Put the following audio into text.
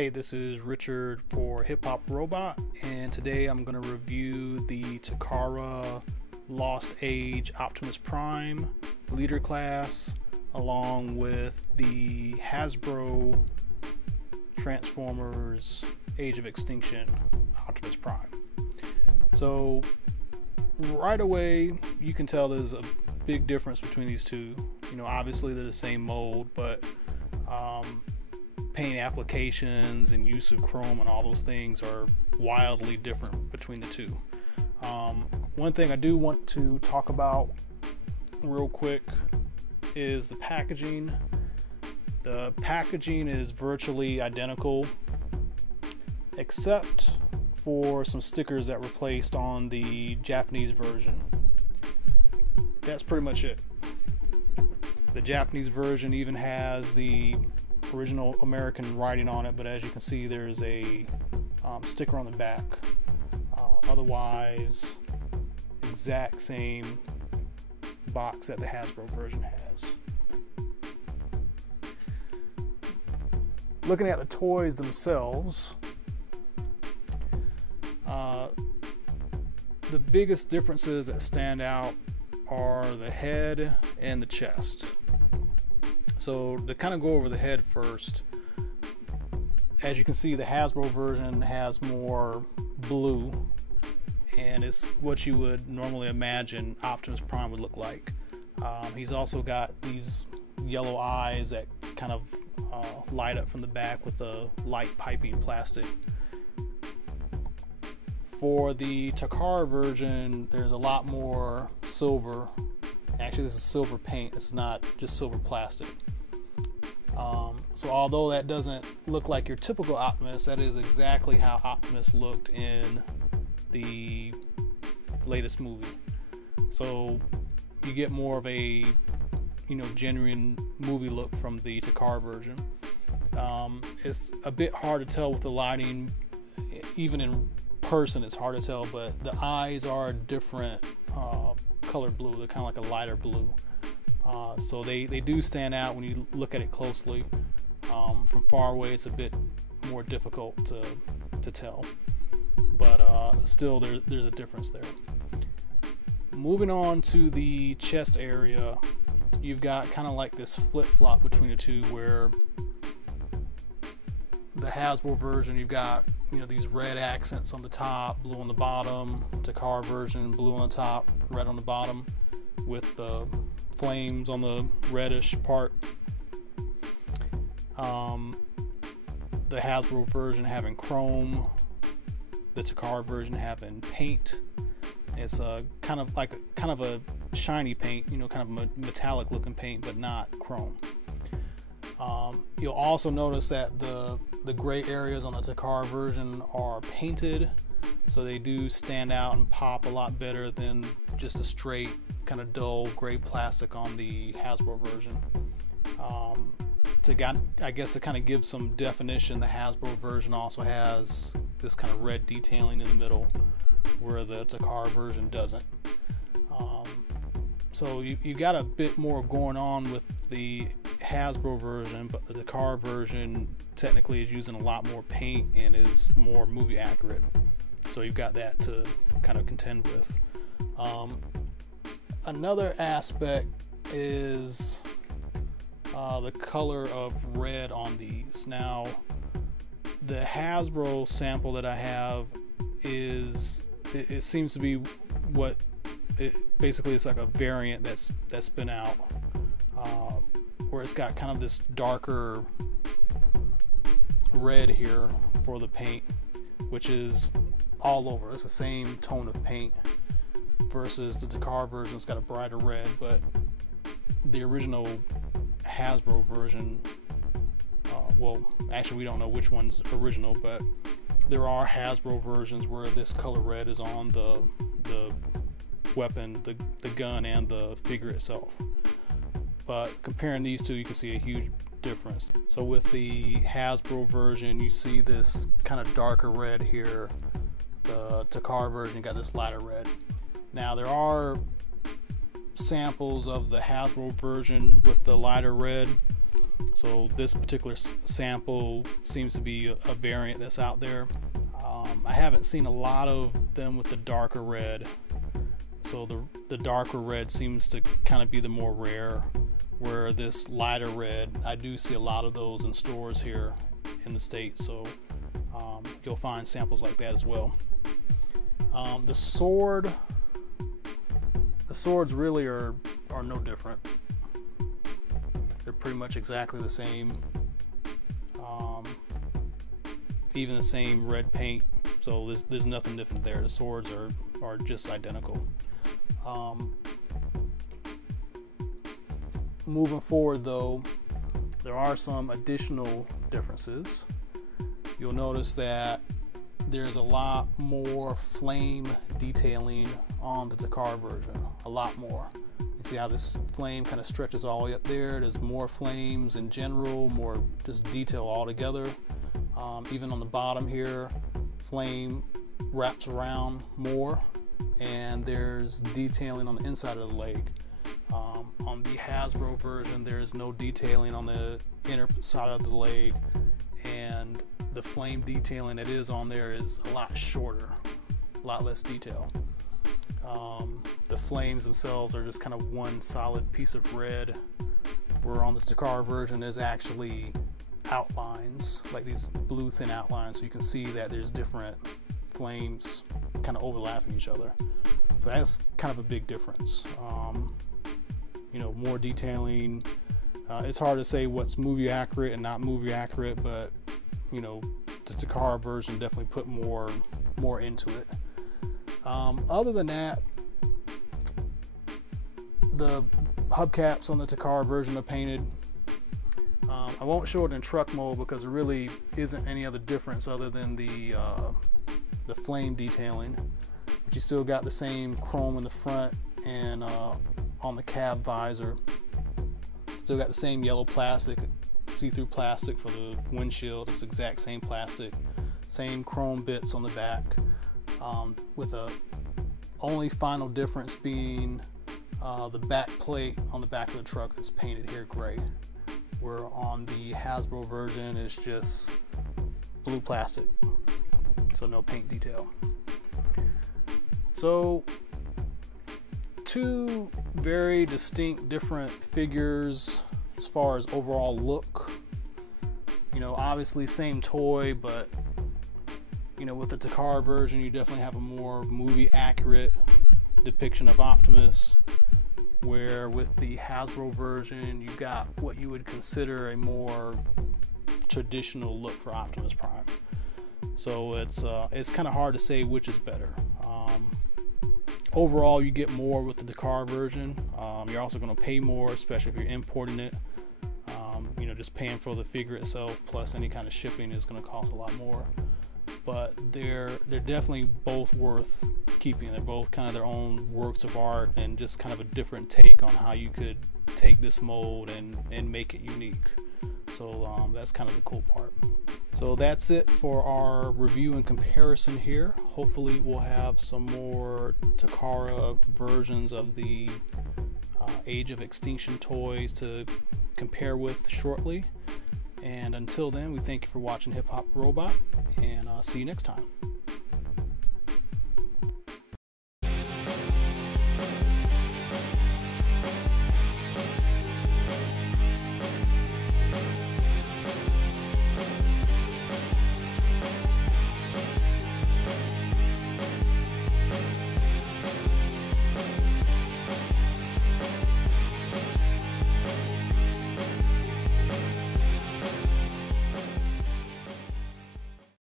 Hey, this is Richard for HipHopRobot, and today I'm going to review the Takara Lost Age Optimus Prime Leader Class along with the Hasbro Transformers Age of Extinction Optimus Prime. So right away you can tell there's a big difference between these two. You know, obviously they're the same mold, but paint applications and use of chrome and all those things are wildly different between the two. One thing I do want to talk about real quick is the packaging. The packaging is virtually identical except for some stickers that were placed on the Japanese version. That's pretty much it. The Japanese version even has the original American writing on it, but as you can see there's a sticker on the back. Otherwise, exact same box that the Hasbro version has. Looking at the toys themselves, the biggest differences that stand out are the head and the chest. So to kind of go over the head first, as you can see the Hasbro version has more blue, and it's what you would normally imagine Optimus Prime would look like. He's also got these yellow eyes that kind of light up from the back with the light piping plastic. For the Takara version, there's a lot more silver. Actually, this is silver paint, it's not just silver plastic. So although that doesn't look like your typical Optimus, that is exactly how Optimus looked in the latest movie. So you get more of a, you know, genuine movie look from the Takara version. It's a bit hard to tell with the lighting, even in person it's hard to tell, but the eyes are different color blue. They're kind of like a lighter blue. So they do stand out when you look at it closely. From far away it's a bit more difficult to tell, but still there's a difference there. Moving on to the chest area, you've got kind of like this flip-flop between the two, where the Hasbro version you've got, you know, these red accents on the top, blue on the bottom. Takara version, blue on the top, red on the bottom, with the flames on the reddish part. The Hasbro version having chrome, the Takara version having paint. It's kind of a shiny paint, you know, kind of a metallic looking paint, but not chrome. You'll also notice that the gray areas on the Takara version are painted, so they do stand out and pop a lot better than just a straight kind of dull gray plastic on the Hasbro version. I guess to kind of give some definition, the Hasbro version also has this kind of red detailing in the middle where the Takara version doesn't. So you got a bit more going on with the Hasbro version, but the Takara version technically is using a lot more paint and is more movie accurate. So you've got that to kind of contend with. Another aspect is the color of red on these. Now, the Hasbro sample that I have it seems to be what basically it's like a variant that's been out, where it's got kind of this darker red here for the paint, which is all over. It's the same tone of paint, versus the Takara version, it's got a brighter red. But the original Hasbro version, well, actually we don't know which one's original, but there are Hasbro versions where this color red is on the weapon, the gun, and the figure itself. But comparing these two, you can see a huge difference. So with the Hasbro version, you see this kind of darker red here. The Takara version got this lighter red. Now there are samples of the Hasbro version with the lighter red, So this particular sample seems to be a variant that's out there. I haven't seen a lot of them with the darker red. So the darker red seems to kind of be the more rare, where this lighter red, I do see a lot of those in stores here in the States. So you'll find samples like that as well. The swords really are no different. They're pretty much exactly the same. Even the same red paint, so there's nothing different there. The swords are just identical. Moving forward though, there are some additional differences. You'll notice that there's a lot more flame detailing on the Takara version, a lot more. You see how this flame kind of stretches all the way up there. There's more flames in general, more just detail altogether. Even on the bottom here, flame wraps around more, and there's detailing on the inside of the leg. On the HASBRO version, there's no detailing on the inner side of the leg, and the flame detailing that is on there is a lot shorter, a lot less detail. The flames themselves are just kind of one solid piece of red, where on the Takara version there's actually outlines, like these blue thin outlines, so you can see that there's different flames kind of overlapping each other. So that's kind of a big difference. More detailing. It's hard to say what's movie accurate and not movie accurate, but the Takara version definitely put more into it. Other than that, the hubcaps on the Takara version are painted. I won't show it in truck mode because there really isn't any other difference other than the flame detailing. But you still got the same chrome in the front and on the cab visor. Still got the same yellow plastic, see-through plastic for the windshield. It's the exact same plastic. Same chrome bits on the back. With a only final difference being the back plate on the back of the truck is painted here gray, where on the HASBRO version it's just blue plastic, so no paint detail. So two very distinct different figures as far as overall look. Obviously same toy, but with the Takara version you definitely have a more movie accurate depiction of Optimus, where with the HASBRO version you got what you would consider a more traditional look for Optimus Prime. So it's kind of hard to say which is better. Overall you get more with the Takara version. You're also going to pay more, especially if you're importing it. Just paying for the figure itself plus any kind of shipping is going to cost a lot more. But they're definitely both worth keeping. They're both kind of their own works of art and just kind of a different take on how you could take this mold and make it unique. So that's kind of the cool part. So that's it for our review and comparison here. Hopefully we'll have some more Takara versions of the Age of Extinction toys to compare with shortly. And until then, we thank you for watching HipHopRobot, and see you next time.